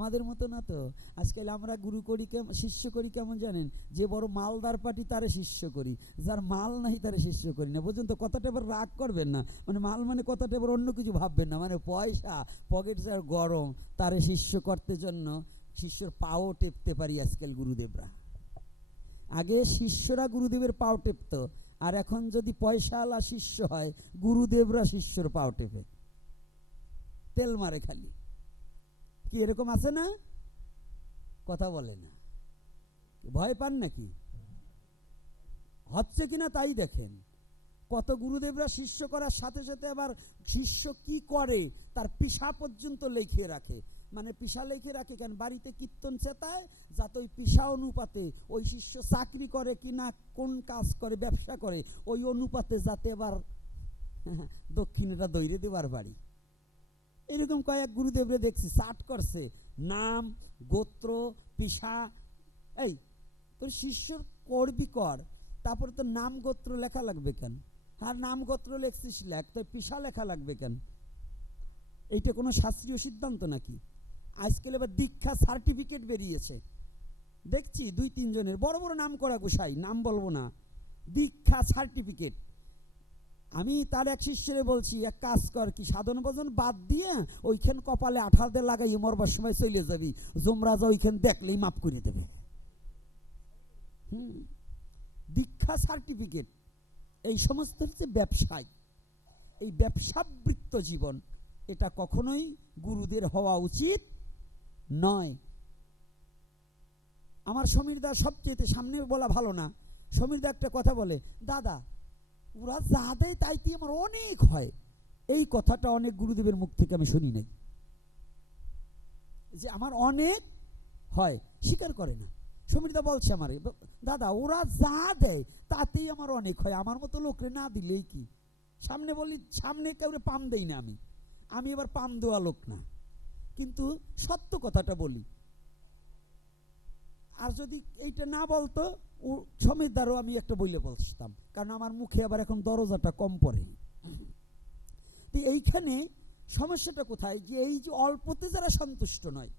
আমাদের মতো না তো? আজকাল আমরা গুরু করি কেমন শিষ্য করি কেমন জানেন? যে বড় মালদার পাটি তারে শিষ্য করি, যার মাল নাই তারে শিষ্য করি না। বুঝলেন তো, কথাটা এবার রাগ করবেন না। মানে মাল মানে কথাটা এবার অন্য কিছু ভাববেন না। মানে পয়সা, পকেট যার গরম, তারে শিষ্য করতে জন্য শিষ্যর পাও টেপতে পারি আজকাল গুরুদেবরা। আগে শিষ্যরা গুরুদেবের পাও টেপত, আর এখন যদি পয়সাওয়ালা শিষ্য হয়, গুরুদেবরা শিষ্যর পাও টেপে। তেল মারে খালি। কি এরকম আছে না? কথা বলে না। ভয় পান নাকি? হচ্ছে কিনা তাই দেখেন। কত গুরুদেবরা শিষ্য করার সাথে সাথে আবার শিষ্য কি করে তার পিসা পর্যন্ত লিখে রাখে। মানে পিসা লিখে রাখে কেন? বাড়িতে কীর্তন চেতায়, যাতে ওই পিসা অনুপাতে ওই শিষ্য চাকরি করে কি না, কোন কাজ করে, ব্যবসা করে, ওই অনুপাতে যাতে আবার দক্ষিণেটা দৈরে দেবার বাড়ি। এরকম কয়েক গুরুদেবরে দেখছি চাট করছে। নাম, গোত্র, পিসা, এই, তোর শিষ্যর করবি কর, তারপরে তোর নাম গোত্র লেখা লাগবে কেন? আর নাম গোত্র লেখছিস, লেখ, তোর পিসা লেখা লাগবে কেন? এইটা কোনো শাস্ত্রীয় সিদ্ধান্ত নাকি? আজকাল এবার দীক্ষা সার্টিফিকেট বেরিয়েছে। দেখছি দুই তিনজনের, বড় বড় নাম করা গোসাই, নাম বলব না। দীক্ষা সার্টিফিকেট আমি তার এক শিষ্যরে বলছি, এক কাজ কর, কি সাধন ভজন বাদ দিয়ে ওইখান কপালে আঠার দিয়ে লাগাই, মরবার সময় চলে যাবি। জমরাজা ওইখান দেখলেই মাপ করে দেবে। হুম, দীক্ষা সার্টিফিকেট। এই সমস্ত হচ্ছে ব্যবসায়। এই ব্যবসাবৃত্ত জীবন, এটা কখনোই গুরুদের হওয়া উচিত নয়। আমার সমীরদা সবচেয়ে সামনে বলা ভালো না। সমীরদা একটা কথা বলে, দাদা ওরা যা দেয় তাইতে আমার অনেক হয়? এই কথাটা অনেক গুরুদেবের মুখ থেকে আমি শুনি নাই। যে আমার অনেক হয়, স্বীকার করে না। সমীরদা বলছে আমারে, "ব- দাদা, ওরা যা দেয় তাতেই আমার অনেক হয়। আমার মতো লোকরে না দিলেই কি? সামনে বলি, সামনে কেউ পাম দেই না আমি। আমি এবার পাম দেওয়া লোক না। কিন্তু সত্য কথাটা বলি আর যদি এইটা না বলতো, ও সমীর দ্বারাও আমি একটা বইলে বলতাম। কারণ আমার মুখে আবার এখন দরজাটা কম পড়ে। তো এইখানে সমস্যাটা কোথায়? যে এই যে অল্পতে যারা সন্তুষ্ট নয়,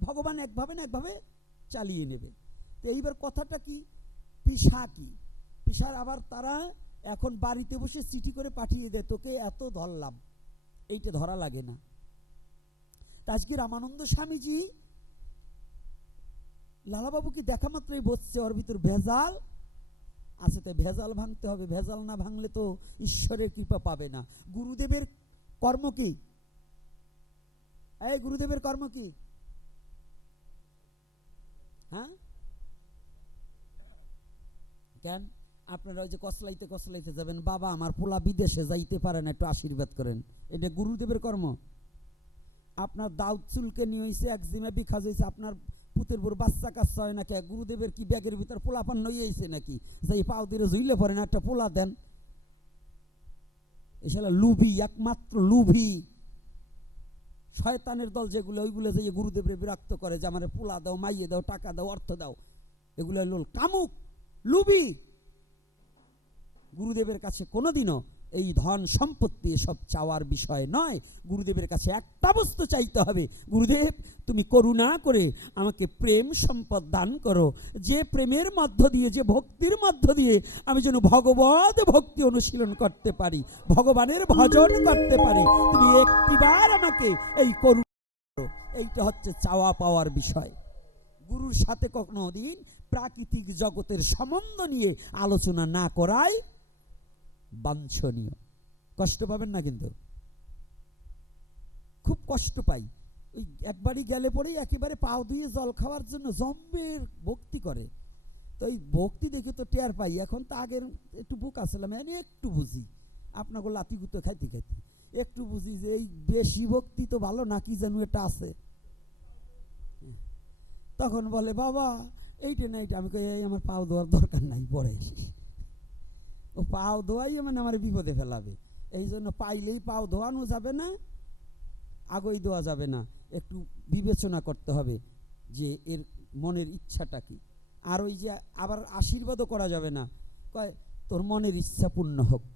ভগবান একভাবে না একভাবে চালিয়ে নেবে। তো এইবার কথাটা কি? পিসা কি? পিসার আবার তারা এখন বাড়িতে বসে চিঠি করে পাঠিয়ে দেয়, তোকে এত ধরলাম। এইটা ধরা লাগে না। আজকে রামানন্দ স্বামীজি লালাবাবুকে দেখা মাত্রই বসছে, ওর ভিতর ভেজাল। আছে তো ভেজাল ভাঙতে হবে, ভেজাল না ভাঙলে তো ঈশ্বরের কৃপা পাবে না। গুরুদেবের কর্ম কি? এই গুরুদেবের কর্ম কি? হ্যাঁ? কেন? আপনারা ওই যে কসলাইতে কসলাইতে যাবেন, বাবা আমার পোলা বিদেশে যাইতে পারেন একটু আশীর্বাদ করেন। এটা গুরুদেবের কর্ম। আপনার দাউদ চুলকে নিয়ে হয়েছে একজিমা বিখাজ হয়েছে আপনার পুতের বুড় বাচ্চা কাচ্চা হয় নাকি? গুরুদেবের কি ব্যাগের ভিতর পোলাপান নই আইছে নাকি? যাই পাও দিয়ে ঝুইলে পড়ে না, একটা পোলা দেন। এসালা লুভি, একমাত্র লুভি। শয়তানের দল যেগুলো, ওইগুলো যে গুরুদেবের বিরক্ত করে যে, আমার পোলা দাও, মাইয়ে দাও, টাকা দাও, অর্থ দাও। এগুলো লোল কামুক লুবি গুরুদেবের কাছে কোনোদিনও এই ধন সম্পত্তি এসব চাওয়ার বিষয় নয়। গুরুদেবের কাছে একটা বস্তু চাইতে হবে। গুরুদেব, তুমি করুণা করে আমাকে প্রেম সম্পদ দান করো। যে প্রেমের মধ্য দিয়ে, যে ভক্তির মধ্য দিয়ে আমি যেন ভগবত ভক্তি অনুশীলন করতে পারি, ভগবানের ভজন করতে পারি। তুমি একটিবার আমাকে এই করুণা করো। এইটা হচ্ছে চাওয়া পাওয়ার বিষয়। গুরুর সাথে কখনো দিন প্রাকৃতিক জগতের সম্বন্ধ নিয়ে আলোচনা না করাই বাঞ্ছনীয়। কষ্ট পাবেন না কিন্তু। খুব কষ্ট পাই। ওই একবারই গেলে পরেই একেবারে পাও দিয়ে জল খাওয়ার জন্য জম্বের ভক্তি করে। তো এই ভক্তি দেখে তো টের পাই। এখন তো আগের একটু বুক আসলাম আমি একটু বুঝি। আপনাকে লাতিগুতো খাইতে খাইতে। একটু বুঝি যে এই বেশি ভক্তি তো ভালো না, কি যেন এটা আছে। তখন বলে, বাবা, এইটা না এইটা। আমি এই আমার পাও দেওয়ার দরকার নাই, পরে ও পাও ধোয়াই মানে আমার বিপদে ফেলাবে। এই জন্য পাইলেই পাও ধোয়ানো যাবে না আগই দেওয়া যাবে না। একটু বিবেচনা করতে হবে যে এর মনের ইচ্ছাটা কি। আর ওই যে আবার আশীর্বাদও করা যাবে না। কয় তোর মনের ইচ্ছা পূর্ণ হোক।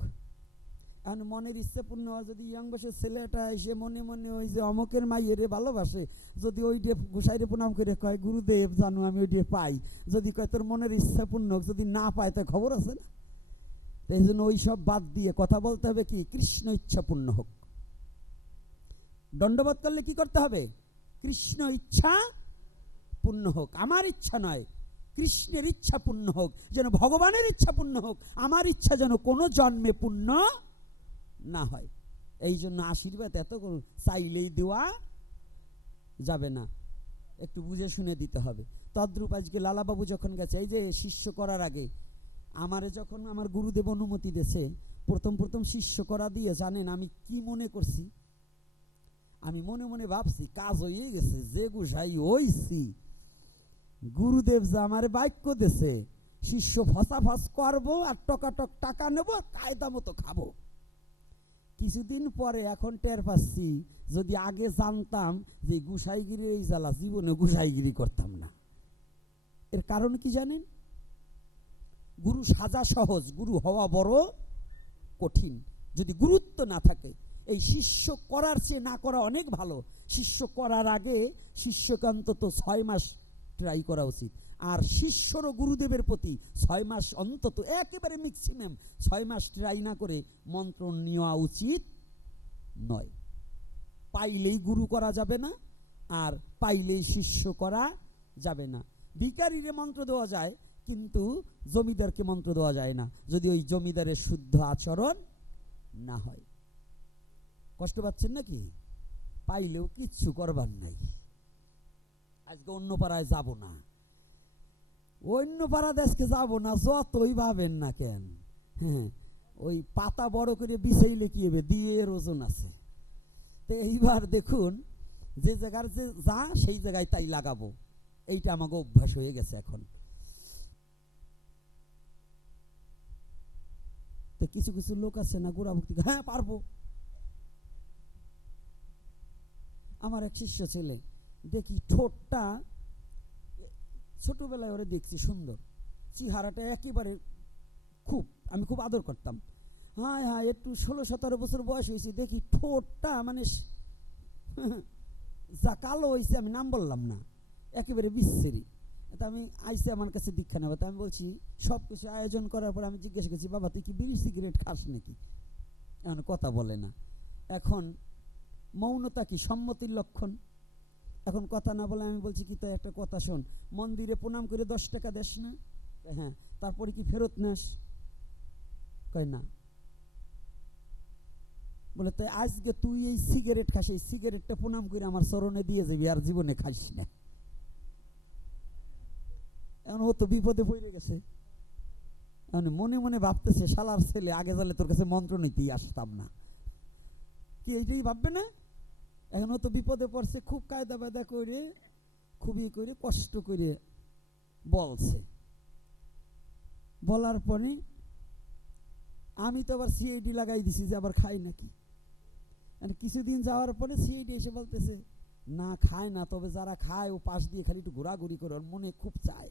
এখন মনের ইচ্ছে পূর্ণ হয় যদি ইয়াং বয়সের ছেলেটা এসে মনে মনে ওই যে অমকের মাইয়েরে ভালোবাসে যদি ওই ডে গোসাইরে প্রণাম করে কয় গুরুদেব জানো আমি ওই ডে পাই। যদি কয় তোর মনের ইচ্ছা পূর্ণ হোক, যদি না পায় তা খবর আছে না? এই জন্য ওই সব বাদ দিয়ে কথা বলতে হবে কি? কৃষ্ণ ইচ্ছা পূর্ণ হোক। দণ্ডবোধ করলে কি করতে হবে? কৃষ্ণ ইচ্ছা পূর্ণ হোক। আমার ইচ্ছা নয়, কৃষ্ণের ইচ্ছা পূর্ণ হোক, যেন ভগবানের ইচ্ছা পূর্ণ হোক। আমার ইচ্ছা যেন কোনো জন্মে পূর্ণ না হয়। এই জন্য আশীর্বাদ এত চাইলেই দেওয়া যাবে না। একটু বুঝে শুনে দিতে হবে। তদ্রুপ আজকে লালাবাবু যখন গেছে, এই যে শিষ্য করার আগে আমারে যখন আমার গুরুদেব অনুমতি দিয়েছে, প্রথম প্রথম শিষ্য করা দিয়ে জানেন আমি কি মনে করছি? আমি মনে মনে ভাবছি, কাজ হয়ে গেছে, যে গুসাই হইছি। গুরুদেব যে আমারে বাক্য দেছে শিষ্য ফসাফস করব আর টকাটক টাকা নেব, কায়দা মতো খাব। কিছুদিন পরে এখন টের পাচ্ছি, যদি আগে জানতাম যে গুসাইগিরির এই জ্বালা, জীবনে গুসাইগিরি করতাম না। এর কারণ কি জানেন? গুরু সাজা সহজ, গুরু হওয়া বড় কঠিন। যদি গুরুত্ব না থাকে, এই শিষ্য করার চেয়ে না করা অনেক ভালো। শিষ্য করার আগে শিষ্যকে অন্তত ছয় মাস ট্রাই করা উচিত। আর শিষ্যর গুরুদেবের প্রতি ছয় মাস অন্তত একেবারে ম্যাক্সিমাম ছয় মাস ট্রাই না করে মন্ত্র নেওয়া উচিত নয়। পাইলেই গুরু করা যাবে না, আর পাইলেই শিষ্য করা যাবে না। ভিকারিরে মন্ত্র দেওয়া যায় কিন্তু জমিদারকে মন্ত্র দেওয়া যায় না। যদি ওই জমিদারের শুদ্ধ আচরণ না হয়। কষ্ট পাচ্ছেন নাকি? পাইলেও কিচ্ছু করবার নাই। আজকে অন্য পাড়ায় যাব না। অন্য পাড়া দেশকে যাব না, যতই ভাবেন না কেন। হ্যাঁ ওই পাতা বড় করে বিছাইলে কি হবে? দিয়ে ওজন আছে। তো এইবার দেখুন, যে জায়গার যে যা, সেই জায়গায় তাই লাগাবো। এইটা আমাকে অভ্যাস হয়ে গেছে এখন। তো কিছু কিছু লোক আছে না, গোড়া ভক্তি হ্যাঁ পারব। আমার এক শিষ্য ছেলে, দেখি ঠোঁটটা, ছোটবেলায় ওরে দেখছি সুন্দর, চেহারাটা একেবারে খুব, আমি খুব আদর করতাম। হ্যাঁ হ্যাঁ একটু ষোলো সতেরো বছর বয়স হয়েছে, দেখি ঠোঁটটা মানে যা কালো হয়েছে আমি নাম বললাম না, একেবারে বিচ্ছেরি তা আমি আইসে আমার কাছে দীক্ষা নেব। তা আমি বলছি সব কিছু আয়োজন করার পর আমি জিজ্ঞেস করছি, বাবা, তুই কি বিড়ি সিগারেট খাস নাকি? এখন কথা বলে না। এখন মৌনতা কি, সম্মতির লক্ষণ? এখন কথা না বলে আমি বলছি, কি তো একটা কথা শোন, মন্দিরে প্রণাম করে দশ টাকা দেস না? হ্যাঁ। তারপরে কি ফেরত নেস? কয়, না। বলে, তাই আজকে তুই এই সিগারেট খাস, এই সিগারেটটা প্রণাম করে আমার স্মরণে দিয়ে যাবি, আর জীবনে খাস না। এখন ও তো বিপদে পড়ে গেছে। এখন মনে মনে ভাবতেছে, শালার ছেলে, আগে জালে তোর কাছে মন্ত্র নিতেই আসতাম না। কি এইটাই ভাববে না? এখন ও তো বিপদে পড়ছে, খুব কায়দা বায়দা করে, খুবই করে কষ্ট করে বলছে। বলার পরে, আমি তো আবার সিআইডি লাগাই দিছি যে আবার খাই নাকি। মানে কিছুদিন যাওয়ার পরে সিআইডি এসে বলতেছে, না, খায় না, তবে যারা খায়, ও পাশ দিয়ে খালি একটু ঘোরাঘুরি করে, ওর মনে খুব চায়।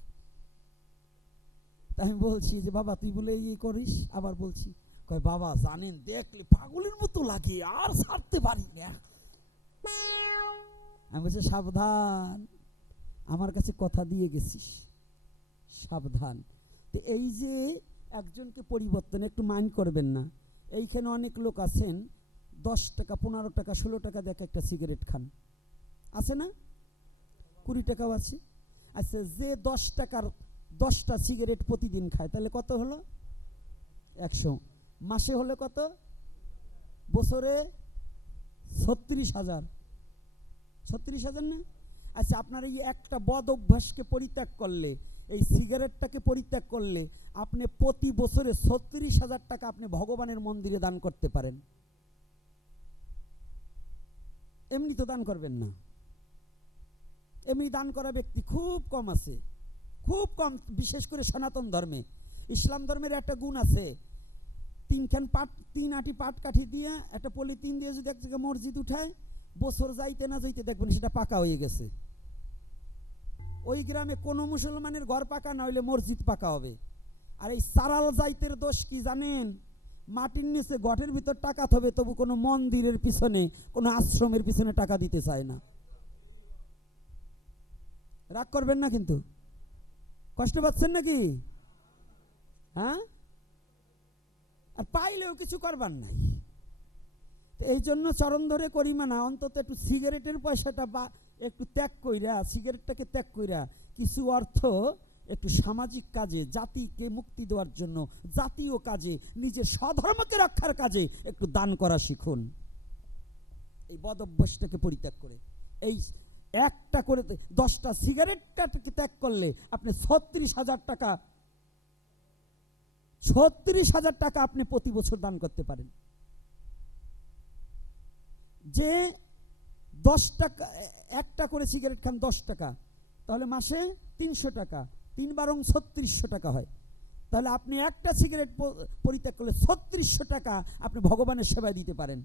আমি বলছি যে, বাবা, তুই বলে ইয়ে করিস? আবার বলছি, কয়, বাবা, জানেন, দেখলে পাগলের মতো লাগে, আর ছাড়তে পারি না। আমি বলছি, সাবধান, আমার কাছে কথা দিয়ে গেছিস, সাবধান। তো এই যে একজনকে পরিবর্তন একটু মাইন্ড করবেন না, এইখানে অনেক লোক আছেন, দশ টাকা, পনেরো টাকা, ষোলো টাকা দেখে একটা সিগারেট খান। আছে না? কুড়ি টাকাও আছে। আচ্ছা যে দশ টাকার দশটা সিগারেট প্রতিদিন খায়। তাহলে কত হলো? একশো। মাসে হলে কত? বছরে ছত্রিশ হাজার। ছত্রিশ হাজার না? আচ্ছা আপনার এই একটা বদ অভ্যাসকে পরিত্যাগ করলে, এই সিগারেটটাকে পরিত্যাগ করলে আপনি প্রতি বছরে ছত্রিশ হাজার টাকা আপনি ভগবানের মন্দিরে দান করতে পারেন। এমনি তো দান করবেন না। এমনি দান করা ব্যক্তি খুব কম আছে। খুব কম, বিশেষ করে সনাতন ধর্মে। ইসলাম ধর্মের একটা গুণ আছে। তিনখান পাট, তিন আটি পাট কাঠি দিয়ে একটা পলিথিন দিয়ে যদি এক জায়গায় মসজিদ উঠায়, বছর যাইতে না যাইতে দেখবেন সেটা পাকা হয়ে গেছে। ওই গ্রামে কোনো মুসলমানের ঘর পাকা না হইলে মসজিদ পাকা হবে। আর এই সারাল যাইতের দোষ কি জানেন? মাটির নিচে গঠের ভিতর টাকা থবে, তবু কোনো মন্দিরের পিছনে, কোনো আশ্রমের পিছনে টাকা দিতে চায় না। রাগ করবেন না কিন্তু? কষ্ট পাচ্ছেন নাকি? হ্যাঁ? আর পাইলেও কিছু করবার নাই। এই জন্য চরণ ধরে করি মানা, অন্তত একটু সিগারেটের পয়সাটা বা একটু ত্যাগ কইরা, সিগারেটটাকে ত্যাগ কইরা কিছু অর্থ একটু সামাজিক কাজে, জাতিকে মুক্তি দেওয়ার জন্য, জাতীয় কাজে, নিজের স্বধর্মকে রক্ষার কাজে একটু দান করা শিখুন। এই বদ অভ্যাসটাকে পরিত্যাগ করে। এই একটা করে দশটা সিগারেটটাকে ত্যাগ করলে আপনি ছত্রিশ হাজার টাকা, ছত্রিশ হাজার টাকা আপনি প্রতি বছর দান করতে পারেন। যে দশ টাকা, একটা করে সিগারেট খান দশ টাকা, তাহলে মাসে তিনশো টাকা তিন বারং ছত্রিশশো টাকা হয়। তাহলে আপনি একটা সিগারেট পরিত্যাগ করলে ছত্রিশশো টাকা আপনি ভগবানের সেবায় দিতে পারেন।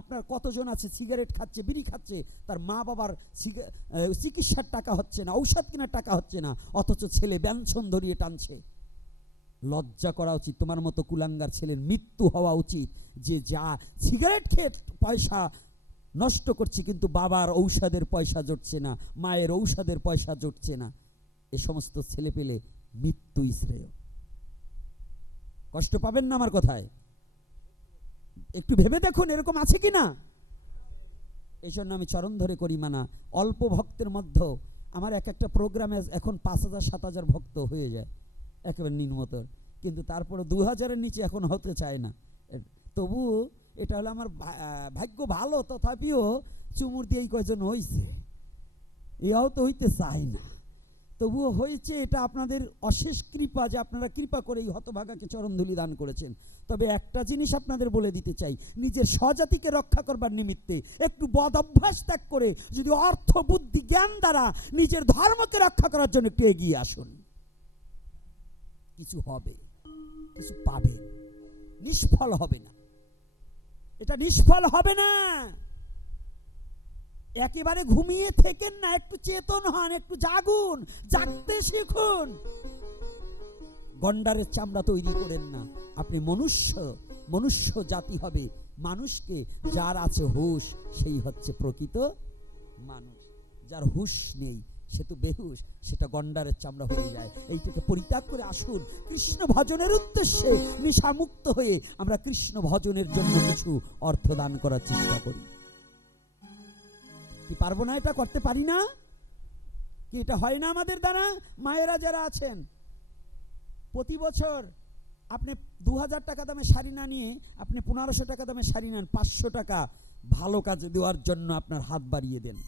আপনার কতজন আছে? সিগারেট খাচ্ছে, বিড়ি খাচ্ছে, তার মা বাবার চিকিৎসার টাকা হচ্ছে না, ঔষধ কেনার টাকা হচ্ছে না, অথচ ছেলে ব্যঞ্জন ধরিয়ে টানছে। লজ্জা করা উচিত, তোমার মতো কুলাঙ্গার ছেলের মৃত্যু হওয়া উচিত, যে যা সিগারেট খেয়ে পয়সা নষ্ট করছি, কিন্তু বাবার ঔষধের পয়সা জুটছে না, মায়ের ঔষধের পয়সা জুটছে না। এ সমস্ত ছেলে পেলে মৃত্যুই শ্রেয়। কষ্ট পাবেন না আমার কথায়। একটু ভেবে দেখুন এরকম আছে কি না? এই জন্য আমি চরণ ধরে করি, মানা, অল্প ভক্তের মধ্যে আমার এক একটা প্রোগ্রামে এখন পাঁচ হাজার, সাত হাজার ভক্ত হয়ে যায়, একেবারে নিম্নতর কিন্তু তারপরে দু হাজারের নিচে এখন হতে চায় না। এ- তবু এটা হলো আমার ভাগ্য ভালো, তথাপিও চুমুর দিয়েই কয়জন হইছে, এও তো হইতে চায় না। তবুও হয়েছে এটা আপনাদের অশেষ কৃপা যে আপনারা কৃপা করে এই হতভাগাকে চরণধুলি দান করেছেন। তবে একটা জিনিস আপনাদের বলে দিতে চাই, নিজের স্বজাতিকে রক্ষা করবার নিমিত্তে একটু বদ অভ্যাস ত্যাগ করে যদি অর্থ, বুদ্ধি, জ্ঞান দ্বারা নিজের ধর্মকে রক্ষা করার জন্য একটু এগিয়ে আসুন। কিছু হবে, কিছু পাবেন, নিষ্ফল হবে না। এটা নিষ্ফল হবে না। একেবারে ঘুমিয়ে থেকেন না, একটু চেতন হন, একটু জাগুন, জাগতে শিখুন। গন্ডারের চামড়া তৈরি করেন না। আপনি মনুষ্য মনুষ্য জাতি হবে মানুষকে, যার আছে হুশ, সেই হচ্ছে প্রকৃত মানুষ। যার হুশ নেই, সে তো বেহুশ, সেটা গন্ডারের চামড়া হয়ে যায়। এইটাকে পরিত্যাগ করে আসুন। কৃষ্ণ ভজনের উদ্দেশ্যে নিশামুক্ত হয়ে আমরা কৃষ্ণ ভজনের জন্য কিছু অর্থ দান করার চেষ্টা করি। কি পারব না এটা? করতে পারি না? কি এটা হয় না আমাদের দ্বারা? মায়েরা যারা আছেন, প্রতি বছর আপনি দু হাজার টাকা দামে শাড়ি না নিয়ে আপনি পনেরোশো টাকা দামে শাড়ি নেন, পাঁচশো টাকা ভালো কাজে দেওয়ার জন্য আপনার হাত বাড়িয়ে দেন।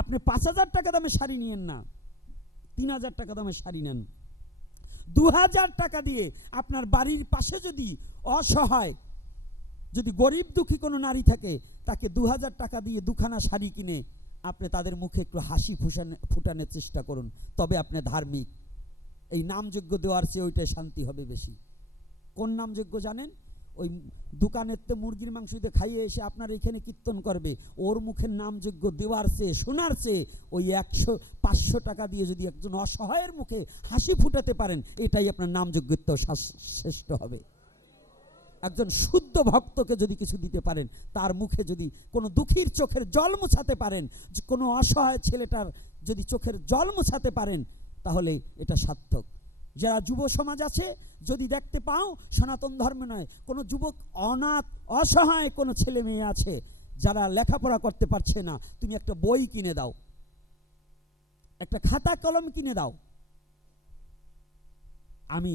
আপনি পাঁচ হাজার টাকা দামে শাড়ি নিয়েন না তিন হাজার টাকা দামে শাড়ি নেন। দু হাজার টাকা দিয়ে আপনার বাড়ির পাশে যদি অসহায় যদি গরিব দুঃখী কোনো নারী থাকে, তাকে দু হাজার টাকা দিয়ে দুখানা শাড়ি কিনে আপনি তাদের মুখে একটু হাসি ফুসানে, ফুটানোর চেষ্টা করুন। তবে আপনি ধার্মিক। এই নামযোগ্য দেওয়ার চেয়ে ওইটাই শান্তি হবে বেশি। কোন নামযোগ্য জানেন? ওই দোকানের তো মুরগির মাংস দিয়ে খাইয়ে এসে আপনার এখানে কীর্তন করবে। ওর মুখের নামযোগ্য দেওয়ার চেয়ে, শোনার চেয়ে ওই একশো, পাঁচশো টাকা দিয়ে যদি একজন অসহায়ের মুখে হাসি ফুটাতে পারেন, এটাই আপনার নামযোগ্যত্ব শ্রেষ্ঠ হবে। একজন শুদ্ধ ভক্তকে যদি কিছু দিতে পারেন, তার মুখে যদি কোনো দুঃখীর চোখের জল মোছাতে পারেন কোনো অসহায় ছেলেটার যদি চোখের জল মোছাতে পারেন, তাহলে এটা সার্থক। যারা যুব সমাজ আছে, যদি দেখতে পাও, সনাতন ধর্ম নয়, কোনো যুবক অনাথ, অসহায় কোনো ছেলে মেয়ে আছে, যারা লেখাপড়া করতে পারছে না, তুমি একটা বই কিনে দাও। একটা খাতা কলম কিনে দাও। আমি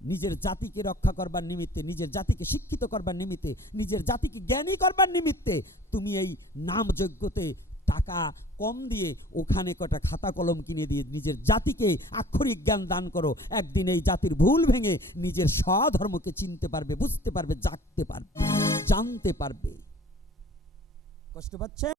নিজের জাতিকে রক্ষা করবার নিমিত্তে, নিজের জাতিকে শিক্ষিত করবার নিমিত্তে, নিজের জাতিকে জ্ঞানী করবার নিমিত্তে তুমি এই নাম যোগ্যতে টাকা কম দিয়ে ওখানে কটা খাতা কলম কিনে দিয়ে নিজের জাতিকে আক্ষরিক জ্ঞান দান করো। একদিন এই জাতির ভুল ভেঙে নিজের স্বধর্মকে চিনতে পারবে, বুঝতে পারবে জাগতে পারবে। জানতে পারবে। কষ্ট পাচ্ছে?